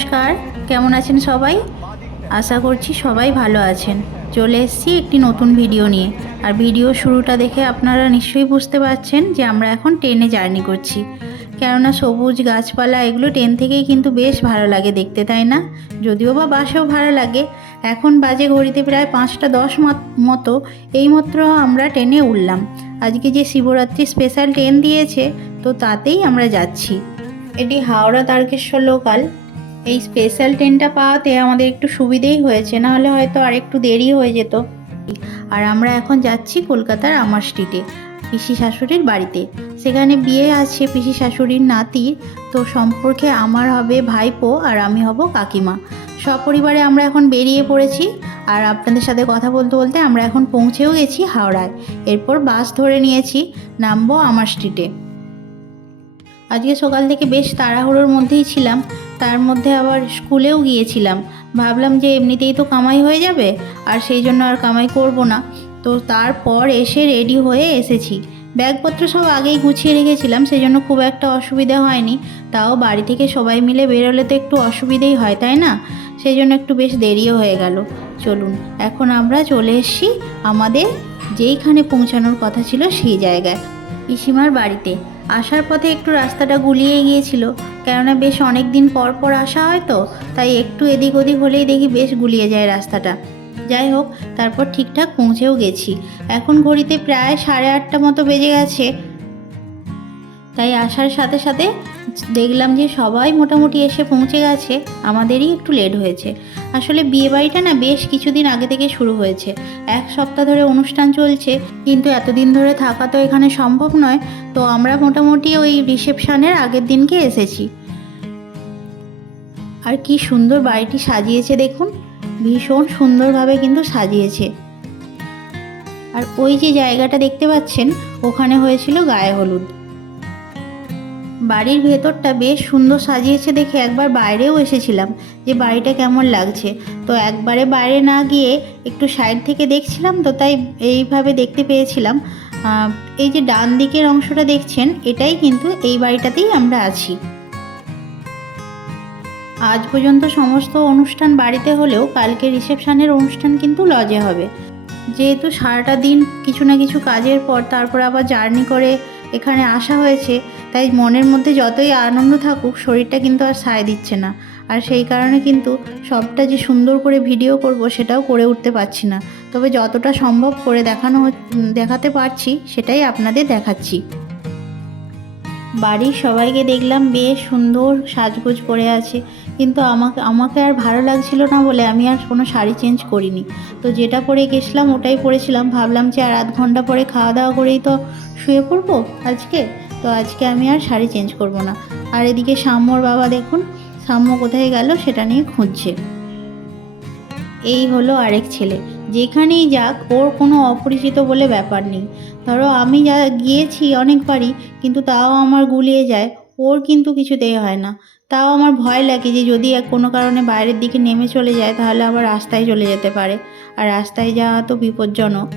নমস্কার, কেমন আছেন সবাই? আশা করছি সবাই ভালো আছেন। চলে এসেছি একটি নতুন ভিডিও নিয়ে। আর ভিডিও শুরুটা দেখে আপনারা নিশ্চয়ই বুঝতে পারছেন যে আমরা এখন ট্রেনে জার্নি করছি। কেননা সবুজ গাছপালা এগুলো ট্রেন থেকেই কিন্তু বেশ ভালো লাগে দেখতে, তাই না? যদিও বা বাসেও ভালো লাগে। এখন বাজে ঘড়িতে প্রায় 5টা 10 মতো, এইমাত্র আমরা ট্রেনে উঠলাম। আজকে যে শিবরাত্রি স্পেশাল ট্রেন দিয়েছে, তো তাতেই আমরা যাচ্ছি। এটি হাওড়া তারকেশ্বর লোকাল। এই স্পেশাল ট্রেনটা পাওয়াতে আমাদের একটু সুবিধেই হয়েছে, না হলে হয়তো আর একটু দেরি হয়ে যেত। আর আমরা এখন যাচ্ছি কলকাতার আমার স্ট্রিটে, পিসি শাশুড়ির বাড়িতে। সেখানে বিয়ে আছে পিসি শাশুড়ির নাতির, তো সম্পর্কে আমার হবে ভাইপো আর আমি হব কাকিমা। সপরিবারে আমরা এখন বেরিয়ে পড়েছি। আর আপনাদের সাথে কথা বলতে বলতে আমরা এখন পৌঁছেও গেছি হাওড়ায়। এরপর বাস ধরে নিয়েছি, নামবো আমার স্ট্রিটে। আজকে সকাল থেকে বেশ তাড়াহুড়োর মধ্যেই ছিলাম, তার মধ্যে আবার স্কুলেও গিয়েছিলাম। ভাবলাম যে এমনিতেই তো কামাই হয়ে যাবে, আর সেই জন্য আর কামাই করব না। তো তারপর এসে রেডি হয়ে এসেছি। ব্যাগপত্র সব আগেই গুছিয়ে রেখেছিলাম, সেই জন্য খুব একটা অসুবিধা হয়নি। তাও বাড়ি থেকে সবাই মিলে বেরোলে তো একটু অসুবিধেই হয়, তাই না? সেই জন্য একটু বেশ দেরিও হয়ে গেল। চলুন, এখন আমরা চলে এসেছি আমাদের যেইখানে পৌঁছানোর কথা ছিল সেই জায়গায়, পিসিমার বাড়িতে। আসার পথে একটু রাস্তাটা গুলিয়ে গিয়েছিল, কেননা বেশ অনেক দিন পর পর আসা হয় তো, তাই একটু এদিক ওদিক হলেই দেখি বেশ গুলিয়ে যায় রাস্তাটা। যাই হোক, তারপর ঠিকঠাক পৌঁছেও গেছি। এখন ঘড়িতে প্রায় 8:30 মতো বেজে গেছে। তাই আসার সাথে সাথে দেখলাম যে সবাই মোটামুটি এসে পৌঁছে গেছে, আমাদেরই একটু লেট হয়েছে। আসলে বিয়েবাড়িটা না বেশ কিছুদিন আগে থেকে শুরু হয়েছে, 1 সপ্তাহ ধরে অনুষ্ঠান চলছে, কিন্তু এতদিন ধরে থাকা তো এখানে সম্ভব নয়। তো আমরা মোটামুটি ওই রিসেপশনের আগের দিনকে এসেছি। আর কি সুন্দর বাড়িটি সাজিয়েছে দেখুন, ভীষণ সুন্দরভাবে কিন্তু সাজিয়েছে। আর ওই যে জায়গাটা দেখতে পাচ্ছেন, ওখানে হয়েছিল গায়ে হলুদ। বাড়ির ভেতরটা বেশ সুন্দর সাজিয়েছে দেখে একবার বাইরেও এসেছিলাম যে বাড়িটা কেমন লাগছে। তো একবারে বাইরে না গিয়ে একটু সাইড থেকে দেখছিলাম, তো তাই এইভাবে দেখতে পেয়েছিলাম। এই যে ডান দিকের অংশটা দেখছেন, এটাই কিন্তু এই বাড়িটাতেই আমরা আছি। আজ পর্যন্ত সমস্ত অনুষ্ঠান বাড়িতে হলেও কালকে রিসেপশনের অনুষ্ঠান কিন্তু লজে হবে। যেহেতু সারাটা দিন কিছু না কিছু কাজের পর তারপর আবার জার্নি করে এখানে আসা হয়েছে, তাই মনের মধ্যে যতই আনন্দ থাকুক, শরীরটা কিন্তু আর সায় দিচ্ছে না। আর সেই কারণে কিন্তু সবটা যে সুন্দর করে ভিডিও করব সেটাও করে উঠতে পারছি না। তবে যতটা সম্ভব করে দেখাতে পারছি সেটাই আপনাদের দেখাচ্ছি। বাড়ির সবাইকে দেখলাম বেশ সুন্দর সাজগোজ করে আছে, কিন্তু আমাকে আর ভালো লাগছিল না বলে আমি আর কোনো শাড়ি চেঞ্জ করিনি। তো যেটা পরে গেছিলাম ওটাই পরেছিলাম। ভাবলাম যে আর 1/2 ঘন্টা পরে খাওয়া দাওয়া করেই তো শুয়ে পড়বো আজকে। তো আজকে আমি আর শাড়ি চেঞ্জ করব না। আর এদিকে সাম্যর বাবা দেখুন, সাম্য কোথায় গেল সেটা নিয়ে খুঁজছে। এই হলো আরেক ছেলে, যেখানেই যাক ওর কোনো অপরিচিত বলে ব্যাপার নেই। ধরো আমি গিয়েছি অনেকবারই, কিন্তু তাও আমার গুলিয়ে যায়, ওর কিন্তু কিছুতেই হয় না। তাও আমার ভয় লাগে যে যদি কোনো কারণে বাইরের দিকে নেমে চলে যায় তাহলে আবার রাস্তায় চলে যেতে পারে, আর রাস্তায় যাওয়া তো বিপজ্জনক।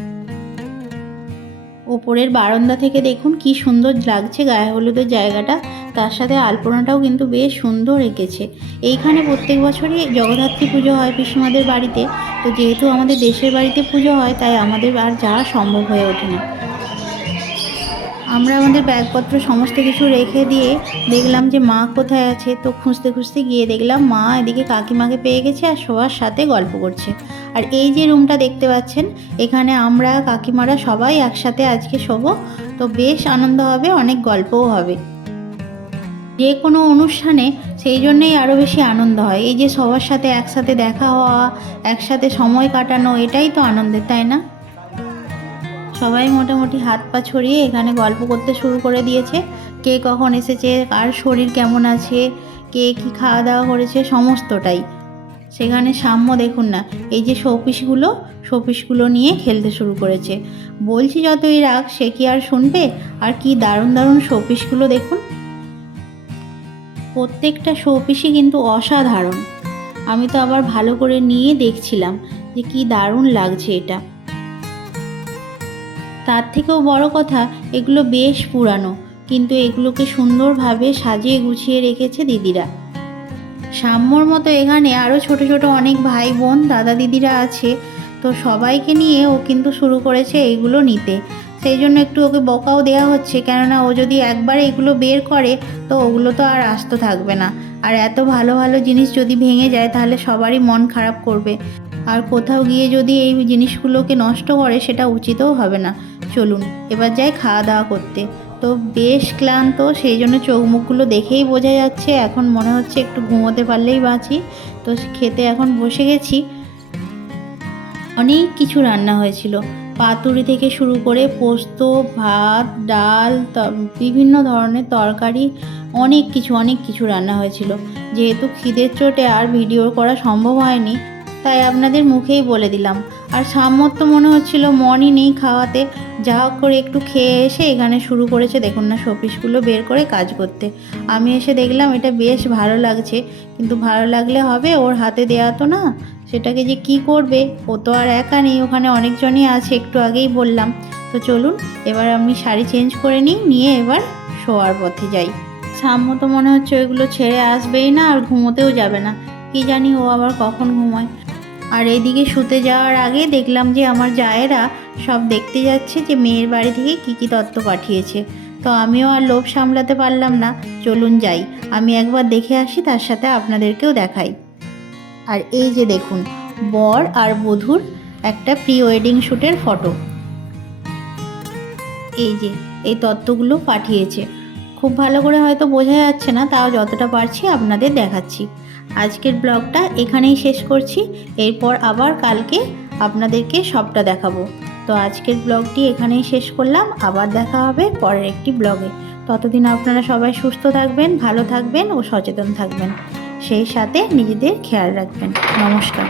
ওপরের বারান্দা থেকে দেখুন কি সুন্দর লাগছে গায়ে হলুদের জায়গাটা, তার সাথে আলপনাটাও কিন্তু বেশ সুন্দর এঁকেছে। এইখানে প্রত্যেক বছরই জগদ্ধাত্রী পুজো হয় পিসিমাদের বাড়িতে। তো যেহেতু আমাদের দেশের বাড়িতে পুজো হয়, তাই আমাদের আর যাওয়া সম্ভব হয়ে ওঠে না। আমরা আমাদের ব্যাগপত্র সমস্ত কিছু রেখে দিয়ে দেখলাম যে মা কোথায় আছে। তো খুঁজতে খুঁজতে গিয়ে দেখলাম মা এদিকে কাকিমাকে পেয়ে গেছে আর সবার সাথে গল্প করছে। আর এই যে রুমটা দেখতে পাচ্ছেন, এখানে আমরা কাকিমারা সবাই একসাথে আজকে শোবো। তো বেশ আনন্দ হবে, অনেক গল্পও হবে। যে কোনো অনুষ্ঠানে সেই জন্যেই আরও বেশি আনন্দ হয়। এই যে সবার সাথে একসাথে দেখা হওয়া, একসাথে সময় কাটানো, এটাই তো আনন্দের, তাই না? সবাই মোটামুটি হাত পা ছড়িয়ে এখানে গল্প করতে শুরু করে দিয়েছে। কে কখন এসেছে, কার শরীর কেমন আছে, কে কী খাওয়া দাওয়া করেছে, সমস্তটাই। সেখানে সাম্য দেখুন না, এই যে শোপিসগুলো নিয়ে খেলতে শুরু করেছে। বলছি যতই রাখ, সে কি আর শুনবে? আর কি দারুণ দারুণ শোপিসগুলো দেখুন, প্রত্যেকটা শোপিসই কিন্তু অসাধারণ। আমি তো আবার ভালো করে নিয়ে দেখছিলাম যে কি দারুণ লাগছে এটা। তার থেকেও বড় কথা, এগুলো বেশ পুরানো, কিন্তু এগুলোকে সুন্দরভাবে সাজিয়ে গুছিয়ে রেখেছে দিদিরা। সাম্যর মতো এখানে আরও ছোট ছোট অনেক ভাই বোন দাদা দিদিরা আছে। তো সবাইকে নিয়ে ও কিন্তু শুরু করেছে এইগুলো নিতে। সেই জন্য একটু ওকে বকাও দেওয়া হচ্ছে, কেননা ও যদি একবার এগুলো বের করে তো ওগুলো তো আর আস্ত থাকবে না। আর এত ভালো ভালো জিনিস যদি ভেঙে যায় তাহলে সবারই মন খারাপ করবে, আর কোথাও গিয়ে যদি এই জিনিসগুলোকে নষ্ট করে সেটা উচিতও হবে না। চলুন এবার যাই খাওয়া দাওয়া করতে। তো বেশ ক্লান্ত, সেই জন্য চোখ মুখগুলো দেখেই বোঝা যাচ্ছে এখন মনে হচ্ছে একটু ঘুমোতে পারলেই বাঁচি। তো খেতে এখন বসে গেছি। অনেক কিছু রান্না হয়েছিল, পাতুরি থেকে শুরু করে পোস্ত, ভাত, ডাল, বিভিন্ন ধরনের তরকারি, অনেক কিছু রান্না হয়েছিল। যেহেতু খিদের চোটে আর ভিডিও করা সম্ভব হয়নি, তাই আপনাদের মুখেই বলে দিলাম। আর সাম্যর তো মনে হচ্ছিল মনই নেই খাওয়াতে, যা হোক করে একটু খেয়ে এসে এখানে শুরু করেছে দেখুন না শোপিসগুলো বের করে কাজ করতে। আমি এসে দেখলাম এটা বেশ ভালো লাগছে, কিন্তু ভালো লাগলে হবে, ওর হাতে দেওয়া তো না, সেটাকে যে কি করবে, ও তো আর একা নেই, ওখানে অনেকজনই আছে, একটু আগেই বললাম। তো চলুন এবার আমি শাড়ি চেঞ্জ করে নিয়ে এবার শোয়ার পথে যাই। সাম্য তো মনে হচ্ছে ওইগুলো ছেড়ে আসবেই না, আর ঘুমোতেও যাবে না, কি জানি ও আবার কখন ঘুমায়। আর এইদিকে শুতে যাওয়ার আগে দেখলাম যে আমার জায়েরা সব দেখতে যাচ্ছে যে মেয়ের বাড়ি থেকে কী তত্ত্ব পাঠিয়েছে। তো আমিও আর লোভ সামলাতে পারলাম না, চলুন যাই আমি একবার দেখে আসি, তার সাথে আপনাদেরকেও দেখাই। আর এই যে দেখুন বর আর বধূর একটা প্রি ওয়েডিং শ্যুটের ফটো, এই যে এই তত্ত্বগুলো পাঠিয়েছে। খুব ভালো করে হয়তো বোঝা যাচ্ছে না, তাও যতটা পারছি আপনাদের দেখাচ্ছি। আজকের ব্লগটা এখানেই শেষ করছি, এরপর আবার কালকে আপনাদেরকে সবটা দেখাবো। তো আজকের ব্লগটি এখানেই শেষ করলাম, আবার দেখা হবে পরের একটি ব্লগে। ততদিন আপনারা সবাই সুস্থ থাকবেন, ভালো থাকবেন ও সচেতন থাকবেন, সেই সাথে নিজেদের খেয়াল রাখবেন। নমস্কার।